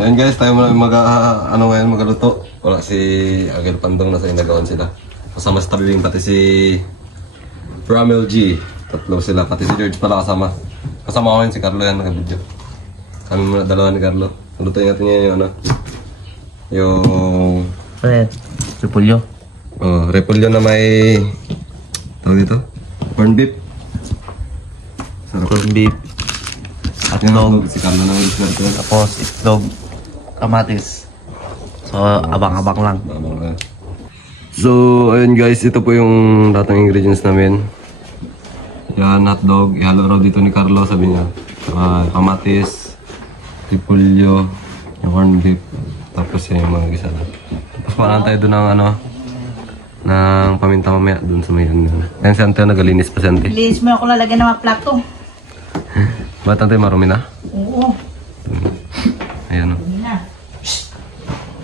So yun guys, tayo muna magaluto. Wala si Agil Pandong, nasa inagawan sila. Kasama sa tabing pati si Ramel G. Tatlo sila, pati si George pala kasama. Kasama ko yun si Carlo yan, naka-video. Kami muna dalawa ni Carlo. Lutuin natin niya yung yung... Repolyo. Oh, repolyo na may... tawag dito? Corn beef. Sarap. Corn beef. Itlog. Si Carlo na ulit na ito. Tapos itlog. Kamatis. So, abang-abang lang. So, ayun guys, ito po yung datang ingredients namin. Yan, hotdog. Ihalo raw dito ni Carlo, sabi niya. Kamatis, repolyo, yung corn beef. Tapos yan yung mga gisada. Tapos parang tayo doon ng ng paminta mamaya doon sa may yan si Ante, nagalinis pa si Ante. Linis mo ako lalagyan ng mga plato. Ba't Ante, marumi na? Oo. Ayan o.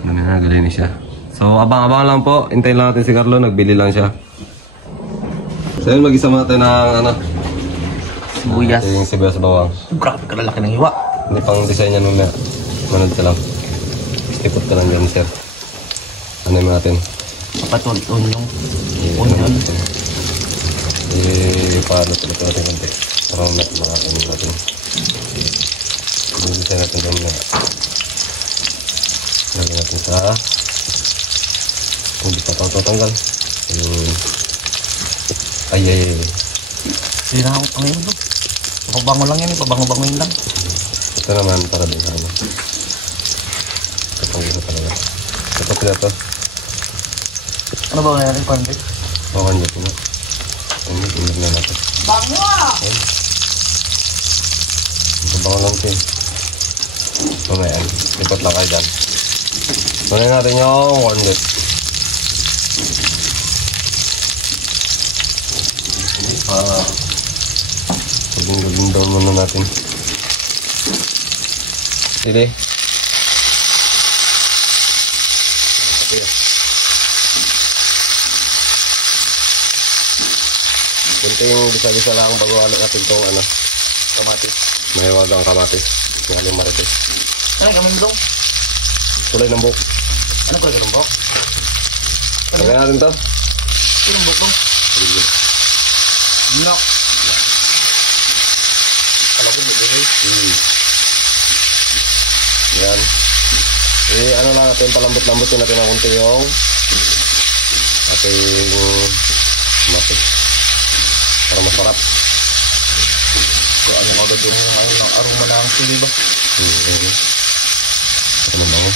Dami na, nagalinis siya. So, abang-abang lang po. Hintayin lang natin si Carlo, nagbili lang siya. So, yun, mag-isa muna tayo ng Sibuyas. yung sibuyas bawang. Grabe ka lalaki ng hiwa. Hindi pang design yan mamaya. Manood ka lang. Stipot ka lang dyan, sir. Ano yung natin? Papaton yung onion. Ipalot-ulot natin konti. Para mamaya makakainin natin. Design natin dyan na. Lagyan natin sa... Hindi pa tanggal. Ay. Hindi na ako pangayon doon. Pabango lang yan, pabango-bango yun lang. Ito naman para din sa ano. Ito talaga. Ito pala ito. Ano ba nga yung corn beef? Bawan dito na. Ayun, inag na natin. Bango! Ito bango lang ito eh. Mamaya, lipat lang kayo dyan. Tuloy natin yung corn beef. Gagawin daw muna natin. Sige. Kunting bisa-bisa lang bago natin itong kamatis. Mahiwagang kamatis. Ngayon marites. Ano kami mo doon? Kulay ng buhok. Ano kulay ng buhok? Lagyan natin ito. Yung buhok doon? No. Alam ko buhok doon. Yan. Ano lang natin, palambot-lambotin natin ng kunti yung ating kamatis. Para masarap. So ano ka doon yung aroma na ang sili ba? Ito naman ako.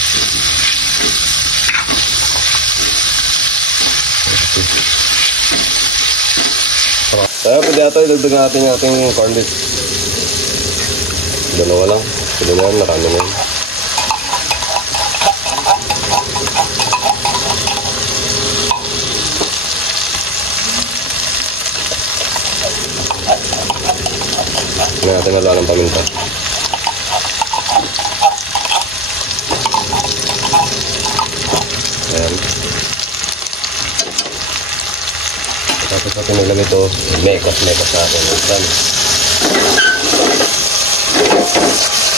Kaya pwede ito, ilagdag natin yung ating corn beef. Dalawa lang. Pwede na yan, marami na yun. Hindi natin nalawa ng paminta. Ayan. Tapos natin nilagay ito, mekas natin. Ayan.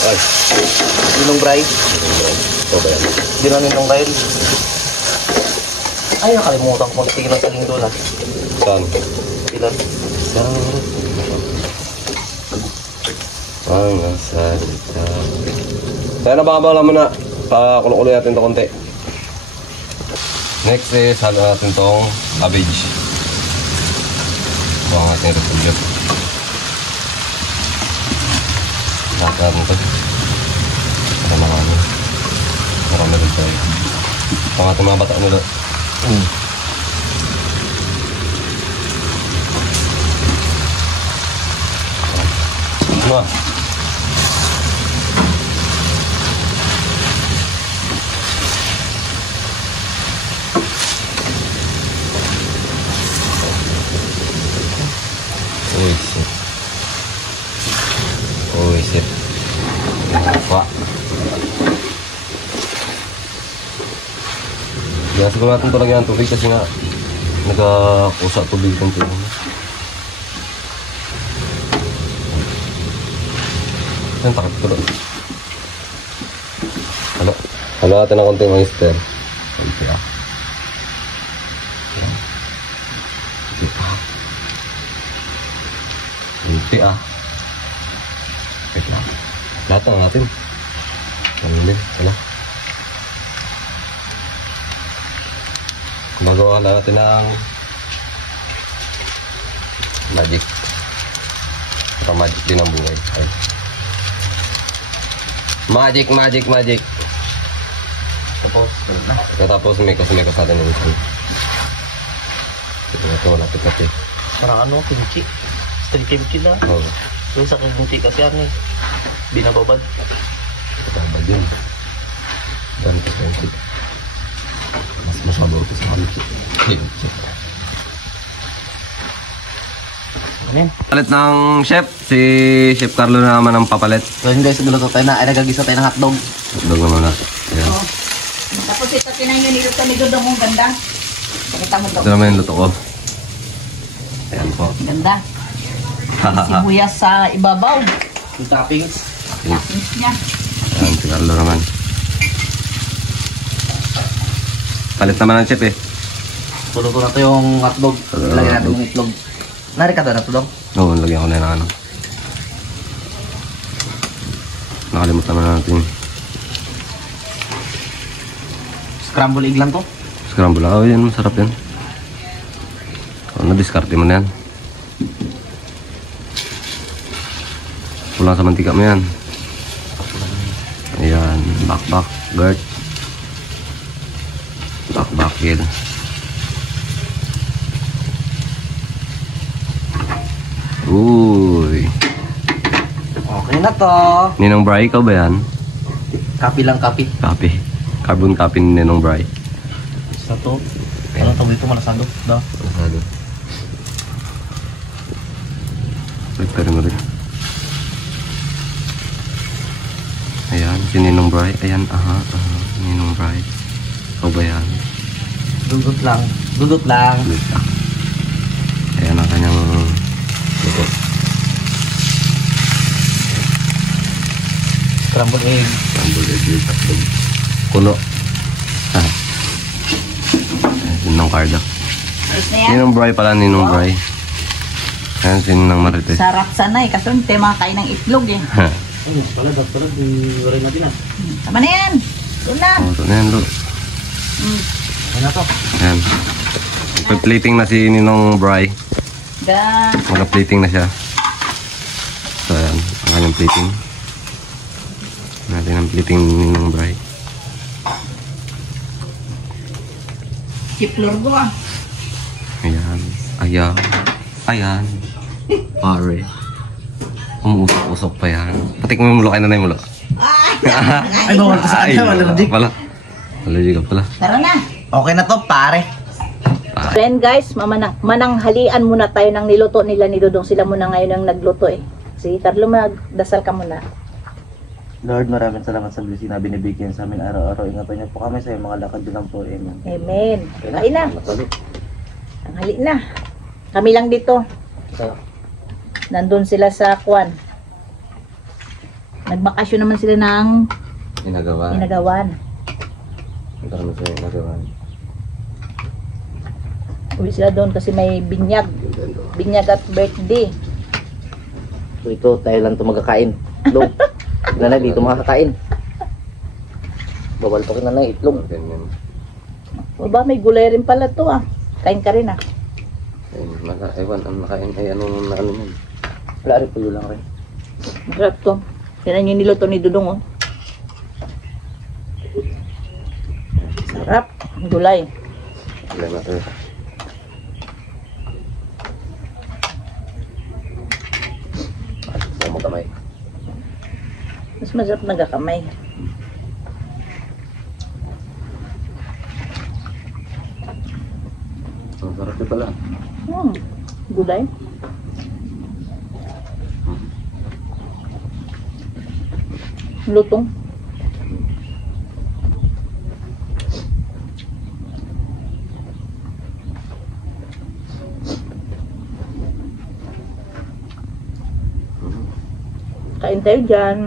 Ay. Dinong bride. Ito ba yan? Dinong bride. Ay, nakalimutan ko. Tignan sa linggo na. Saan? Pilar. Ang nasalita. Kaya nababala mo na. Pakulo-kulo natin ito konti. Next is halo natin itong cabbage. Ito ang ating repolyo. Lahat natin ito. Para marami. Marami rin tayo. Ito ang ating mga bata nila. Ano ah? Uy, shit. Kenapa? Yan, siguro natin ito lagyan ng tubig kasi nga nagkakusa tubig ng tubig. Yan, takot ko doon. Halo natin ng konting oyster. Konti ah. Konti ah. Wait lang. Lahat na natin. Ano din? Wala. Magawa na natin ng magic. Ito magic din ang buhay. Ay. Magic, magic, magic. Tapos may kas natin yung isa. Ito, lapit-lapit. Parang ano, kimchi. String kimchi na. Oo. Yung sa kimchi kasi ano eh. Binababad. Babad yun. Dami ka kimchi. Mas masyado ito sa kimchi. Kimchi. Ano yan? Palit ng chef. Si Chef Carlo na naman ang papalit. So yun guys, naluto tayo na. Ay nagagisa tayo ng hotdog. Dog naman na. Ayan. Oo. Tapos ito tinayin yung niluto ni Dudong ang ganda. Pakita mo to. Ito naman yung luto ko. Ayan po. Ganda. Sibuyas sa ibabaw. Yung toppings. Mix niya. Ayan, si Carlo naman. Palit naman ang chef eh. Luto na to yung hotdog. Ilagyan natin yung itlog. Nari ka doon na to dong? Oo, lagyan ko na yung ano. Nakalimutan na natin. Scramble egg lang to. Scramble. Oh, yan. Masarap yan. Oh, na-discarte mo na yan. Kulang sa mantika mo yan. Ayan. Back, guard. Back, yun. Uy. Okay na to. Ninong Bry, ikaw ba yan? Kapi lang kapi. Copy. Carbon copy ni Ninong Bry. Sa to. Ano tawag dito? Malasado. Da. Masado. Pagtari mo rin. Ayan, si Ninong Bry. Ayan, aha. Ninong Bry. Ikaw ba yan? Dudot lang. Dudot lang. Luta. Ayan ang kanyang luto. Scramble egg. Scrambled egg with hotdog. Kulo. Ha. Ayan, si Ninong Carda. Ayos na yan. Ninong Bry pala, Ninong Bry. Ayan, si Ninong Marites. Sarap sana eh. Kasi hindi makain ng itlog eh. Ha. Pala, pala. Diwaray natin ah. Tama na yan. Doon na. Oh, ito na yan, lo. Ano na to? Ayan. Plating na si Ninong Bry. Da. Mag-plating na siya. So, ayan. Ang kanyang plating. Natin ang plating ni Ninong Bry. Kiplorgo ah. Ayan. Ayan. Ayan. Pare. Umuusok-usok pa yan. Patik mo yung mulo. Kain na na yung mulo. Ay, bawal ka sa kanya. Allergic. Pala. Allergic ka pala. Tara na. Okay na to, pare. Then guys, mananghalian muna tayo ng niluto nila ni Dudong. Sila muna ngayon ang nagluto eh. Sige, Carlo, magdasal ka muna. Lord, maraming salamat sa blessing na binibigyan sa amin araw-araw. Ingatan niyo po kami sa mga lakad din lang po. Amen. Amen. Kain na. Tanghali na. Kami lang dito. Nandun sila sa Kwan. Nagbakasyon naman sila ng Inagawa. Inagawan. Ito naman siya inagawa. Uwi sila doon kasi may binyag. Binyag at birthday. So ito, tayo lang ito magkakain. Itlog. Nanay, dito makakain. Bawal pa rin nanay, itlog. Ganyan. O ba, may gulay rin pala to ah. Kain ka rin ah. Ewan, ang nakain ay anong ano yun. Wala rin, puyo lang rin. Masarap to. Yan yung niluto ni Dudong oh. Sarap. Gulay. Wala na ito. Sama kamay. Mas masarap nagakamay. Ang sarap ito pala. Gulay. Lutong. Kain tayo dyan.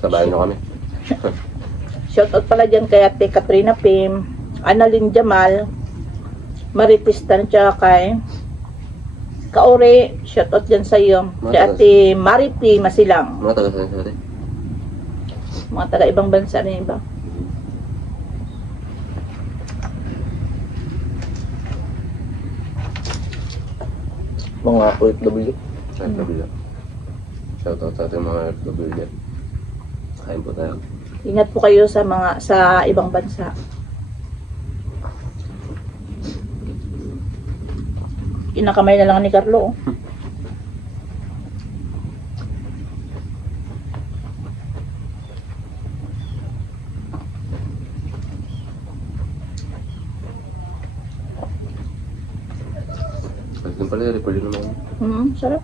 Sabayan nyo kami. Shoutout pala dyan kay Ate Katrina Pim, Annalyn Jamal, Marites Tansya kay Kaore, shoutout dyan sa iyo. Kay Ate Maripi Masilang. Mga taga saan sari? Mga taga ibang bansa na iba. Mga OFW. FW. Shoutout sa ating mga FW dyan. Kain po tayo. Ingat po kayo sa mga sa ibang bansa. Kinakamay na lang ni Carlo. Oh. Pwede pala yung repolyo naman. Sarap.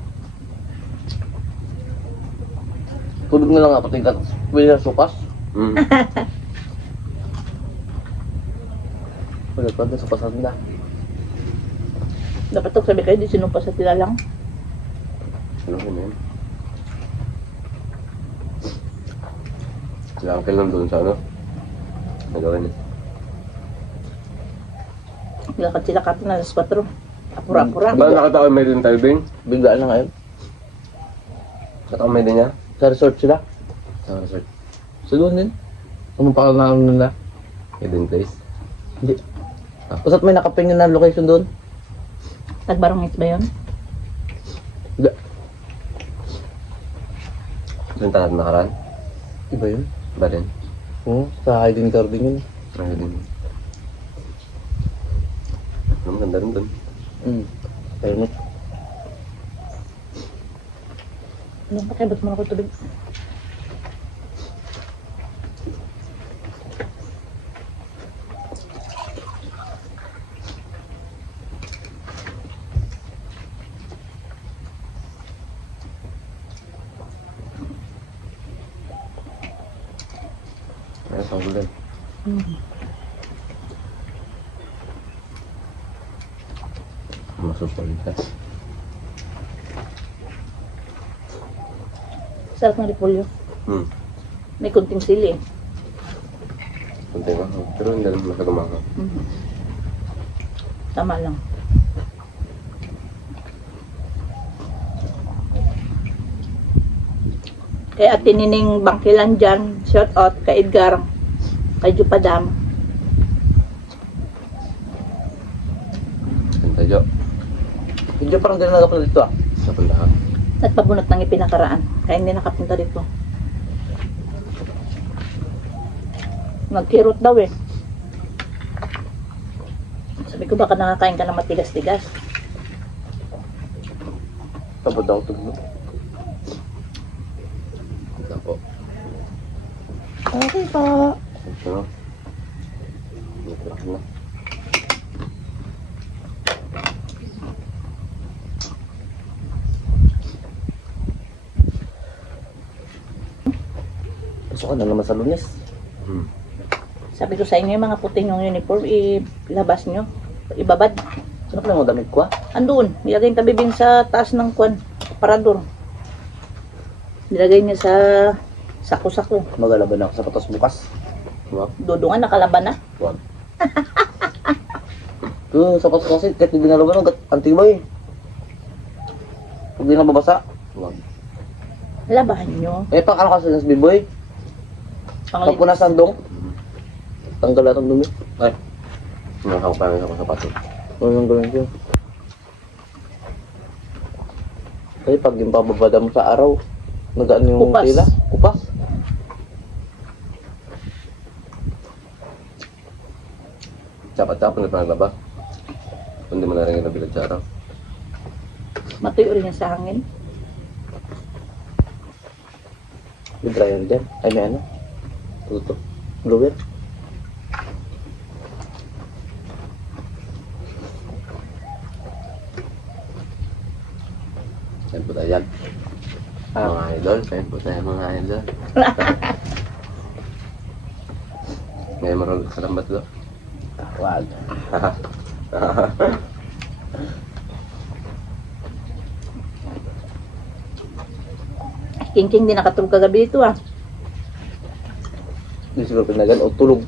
Tulog na lang nga pati kat. Pwede na sukas. Wala pa na sukas na. Dapat to sabi kayo, di sinumpa sa tila lang. Ano yun yun? Sila uncle lang doon sa ano? Nagawin niya. Lakad sila kato na alas 4. Apura-apura. Ba nakatakay din tayo, Bing? Biglaan na ngayon. Nakatakay din niya? Sa resort sila. Sa resort. Sa doon din. Anong pangalan nila? Hidden place. Hindi. Basta't may nakapingin na location doon. Tagbarangis ba yun? Hindi. Doon tayo nakaraan? Iba yun? Ba rin? Oo. Sa hiding carding yun. Ang hidden. Ano maganda rin doon? Ayun. Ano pa kaya ba't mo ako tubig? Ay, sa ulan. Masusulitas. Sarap ng repolyo. May kunting sili. Kunti nga. Pero hindi naman nakagumaka. Tama lang. Kay Ate Nining Bangkilan dyan, shout out kay Edgar, kay Jupadam. Kanta Jo. Hindi parang ganun nagapala dito ah. Sa punta ka. Nagpabunot ng ipinakaraan, kaya hindi nakapunta dito. Nagkirot daw eh. Sabi ko baka nakakain ka ng matigas-tigas. Tapos daw tulog. Kanta po. Okay po. Ano? Ito na. Pasok ka na naman sa Lunes. Sabi ko sa inyo yung mga puting yung uniform, ilabas nyo. Ibabad. Saan pa lang mo damit ko ah? Andun, nilagay yung tabibing sa taas ng kwan, parador. Nilagay niya sa sako-sako. Magalaban ako sa patos bukas. Wow. Dudungan, nakalaban na. Wag. Pero sa patos kasi kahit hindi nalaban ng antibay. Pag di na babasa. Wag. Labahan nyo. Eh pang ano kasi sa biboy? Pag Panglit. punasan dong. Tanggal lahat ng dumi. Ay. Nakakapamin ako sa pato. Ano yung gawin ko? Kasi pag yung pababada mo sa araw, nagaan yung Kupas. tila. Kupas. Dapat na panglaba. Kung di mo na rin yung nabilad sa araw. Matuyo rin yan sa hangin. May dryer dyan. Ay may ano? Tuto. Blower. Kain po tayo yan. Mga idol. Kain po tayo mga idol. Ngayon marunong sa lambat do. Wag. King-king din nakatulog kagabi dito ah. Di siguro pinagan o tulog.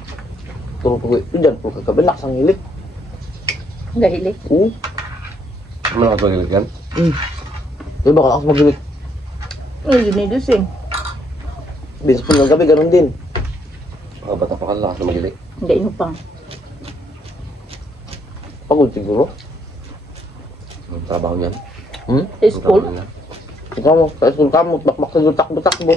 Tulog ko. Diyan po kagabi lakas ang hilik. Gahili. Oo. Ano ka pagalit yan? Di ba lakas maghilik? Ay, ginidusing. Bis po ng gabi, ganun din. Mga bata pa ka lakas na magilik. Hindi inupang. Pagod siguro. Ang trabaho niyan. Hmm? Sa school. Ikaw mo, sa school ka mo, bakbak sa takbo-takbo.